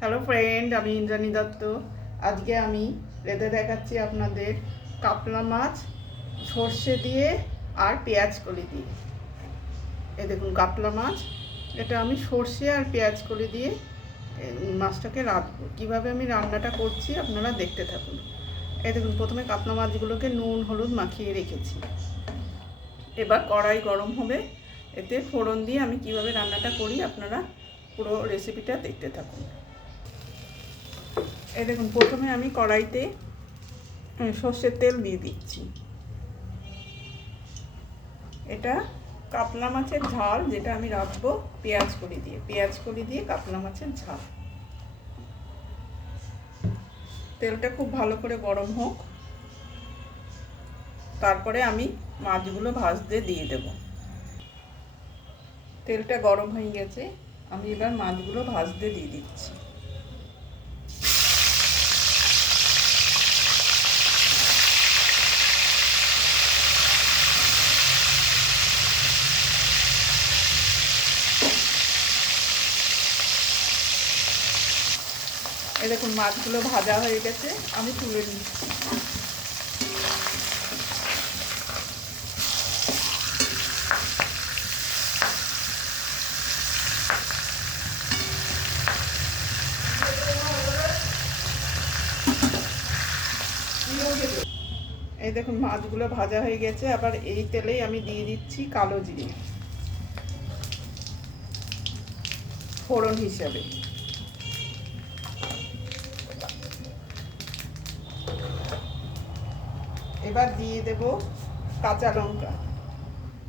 Hello friend, আমি ইন্দ্রাণী দত্ত। আজকে আমি রেঁধে দেখাচ্ছি আপনাদের কাতলা মাছ সর্ষে দিয়ে আর পেঁয়াজ কলি দিয়ে। এই দেখুন কাতলা মাছ, এটা আমি সর্ষে আর পেঁয়াজ কলি দিয়ে মাছটাকে রাঁধবো। কীভাবে আমি রান্নাটা করছি আপনারা দেখতে থাকুন। এই দেখুন, প্রথমে কাতলা মাছগুলোকে নুন হলুদ মাখিয়ে রেখেছি। এবার কড়াই গরম হবে, এতে ফোড়ন দিয়ে আমি কিভাবে রান্নাটা করি আপনারা পুরো রেসিপিটা দেখতে থাকুন। এই দেখুন, প্রথমে আমি কড়াইতে সর্ষের তেল দিয়ে দিচ্ছি। এটা কাতলা মাছের ঝাল, যেটা আমি রাখবো পেঁয়াজ কলি দিয়ে কাতলা মাছের ঝাল। তেলটা খুব ভালো করে গরম হোক, তারপরে আমি মাছগুলো ভাজতে দিয়ে দেব। তেলটা গরম হয়ে গেছে, আমি এবার মাছগুলো ভাজতে দিয়ে দিচ্ছি। এই দেখুন, মাছগুলো ভাজা হয়ে গেছে, আমি তুলে নিচ্ছি। এই দেখুন, মাছগুলো ভাজা হয়ে গেছে। আবার এই তেলেই আমি দিয়ে দিচ্ছি কালো জিরে ফোড়ন হিসাবে। এবার দিয়ে দেব কাঁচা লঙ্কা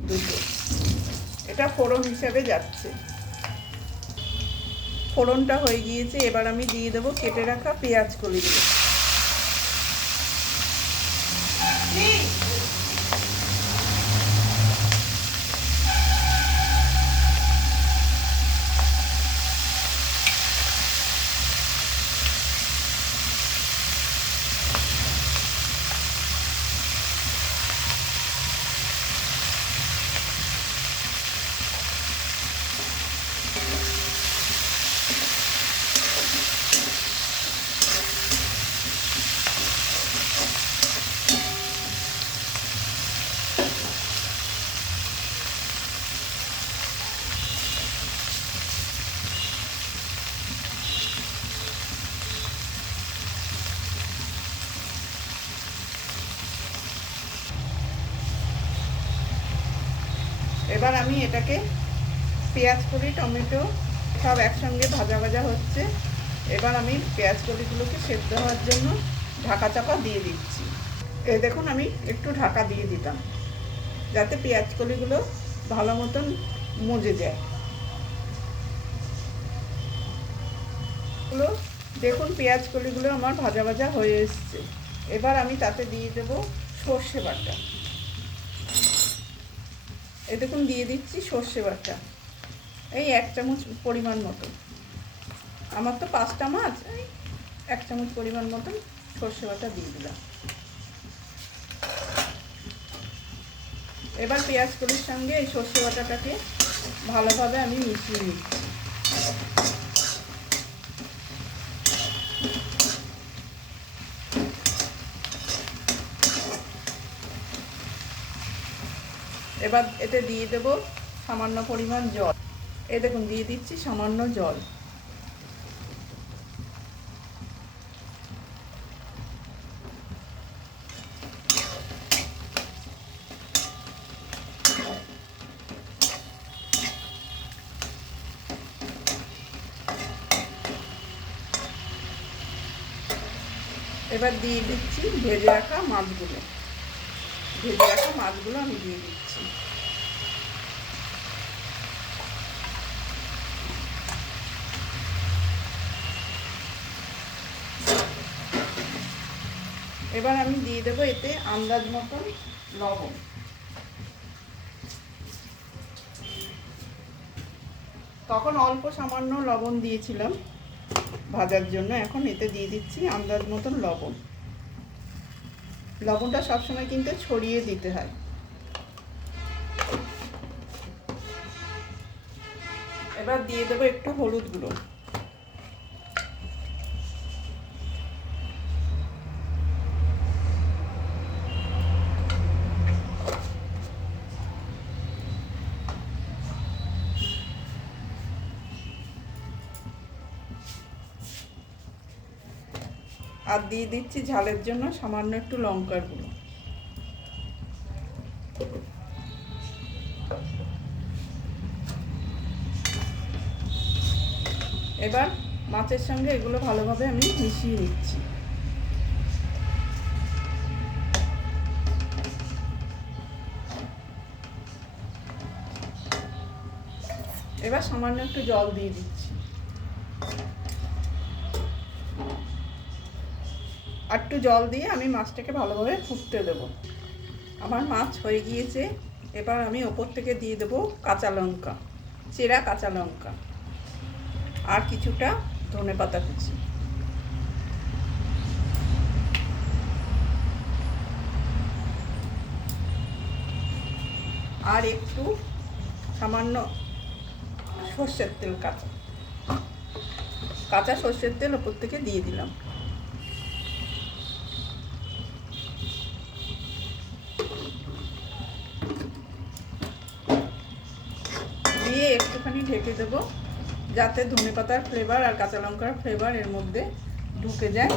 দুটো, এটা ফোড়ন হিসাবে যাচ্ছে। ফোড়নটা হয়ে গিয়েছে, এবার আমি দিয়ে দেব কেটে রাখা পেঁয়াজ কলিগুলো। এবার আমি এটাকে পেঁয়াজ কলি টমেটো সব একসঙ্গে ভাজা ভাজা হচ্ছে। এবার আমি পেঁয়াজ কলিগুলোকে সেদ্ধ হওয়ার জন্য ঢাকা চাপা দিয়ে দিচ্ছি। এই দেখুন, আমি একটু ঢাকা দিয়ে দিতাম যাতে পেঁয়াজ কলিগুলো ভালো মতন মজে যায়। দেখুন, পেঁয়াজ কলিগুলো আমার ভাজা ভাজা হয়ে এসছে। এবার আমি তাতে দিয়ে দেব সর্ষে বাটা। এই দেখুন, দিয়ে দিচ্ছি সর্ষে বাটা, এই 1 চামচ পরিমাণ মতো। আমার তো 5টা মাছ, এই 1 চামচ পরিমাণ মতন সর্ষে বাটা দিয়ে দিলাম। এবার পেঁয়াজ কলির সঙ্গে এই সর্ষে বাটাটাকে ভালোভাবে আমি মিশিয়ে নিচ্ছি। এবার এতে দিয়ে দেব সামান্য পরিমাণ জল। এই দেখুন, দিয়ে দিচ্ছি সামান্য জল। এবার দিয়ে দিচ্ছি ভেজে রাখা মাছগুলো আমি দিয়ে দিচ্ছি। এবার আমি দিয়ে দেবো এতে আন্দাজ মতন লবণ। তখন অল্প সামান্য লবণ দিয়েছিলাম ভাজার জন্য, এখন এতে দিয়ে দিচ্ছি আন্দাজ মতন লবণ। লবণটা সবসময় কিন্তু ছড়িয়ে দিতে হয়। এবার দিয়ে দেবো একটু হলুদ গুঁড়ো। আর দিয়ে দিচ্ছি ঝালের জন্য সামান্য একটু লঙ্কার গুঁড়ো। এবার মাছের সঙ্গে এগুলো ভালোভাবে আমি মিশিয়ে নিচ্ছি। এবার সামান্য একটু জল দিয়ে দিচ্ছি। আর একটু জল দিয়ে আমি মাছটাকে ভালোভাবে ফুটতে দেবো। আমার মাছ হয়ে গিয়েছে। এবার আমি ওপর থেকে দিয়ে দেবো কাঁচা লঙ্কা, চেরা কাঁচা লঙ্কা, আর কিছুটা ধনেপাতা কুচি। আর একটু সামান্য সর্ষের তেল, কাঁচা সর্ষের তেল ওপর থেকে দিয়ে দিলাম। দিয়ে একটুখানি ঢেকে দেবো যাতে ধনেপাতার ফ্লেভার আর কাঁচা লঙ্কার ফ্লেভার এর মধ্যে ঢুকে যায়।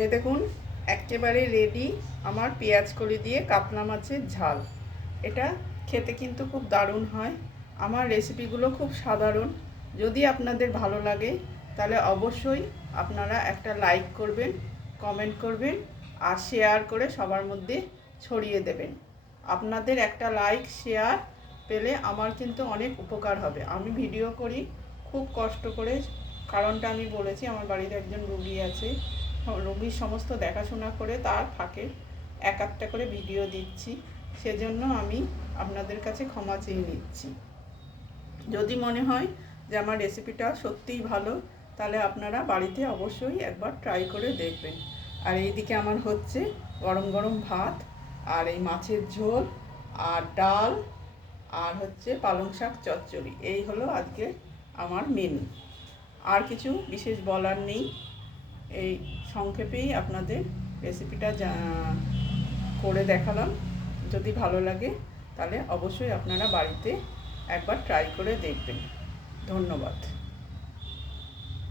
এই দেখুন একেবারে রেডি আমার পেঁয়াজ কলি দিয়ে কাতলা মাছের ঝাল। এটা খেতে কিন্তু খুব দারুণ হয়। আমার রেসিপিগুলো খুব সাধারণ। যদি আপনাদের ভালো লাগে তাহলে অবশ্যই আপনারা একটা লাইক করবেন, কমেন্ট করবেন আর শেয়ার করে সবার মধ্যে ছড়িয়ে দেবেন। আপনাদের একটা লাইক শেয়ার পেলে আমার কিন্তু অনেক উপকার হবে। আমি ভিডিও করি খুব কষ্ট করে, কারণটা আমি বলেছি। আমার বাড়িতে একজন রোগী আছে, রোগীর সমস্ত দেখাশোনা করে তার ফাঁকে এক একটা করে ভিডিও দিচ্ছি। সেজন্য আমি আপনাদের কাছে ক্ষমা চেয়ে নিচ্ছি। যদি মনে হয় যে আমার রেসিপিটা সত্যিই ভালো তাহলে আপনারা বাড়িতে অবশ্যই একবার ট্রাই করে দেখবেন। আর এইদিকে আমার হচ্ছে গরম গরম ভাত আর এই মাছের ঝোল আর ডাল আর হচ্ছে পালং শাক চচ্চড়ি। এই হলো আজকে আমার মেনু। আর কিছু বিশেষ বলার নেই। এই সংক্ষেপেই আপনাদের রেসিপিটা করে দেখালাম। যদি ভালো লাগে তাহলে অবশ্যই আপনারা বাড়িতে একবার ট্রাই করে দেখবেন। ধন্যবাদ।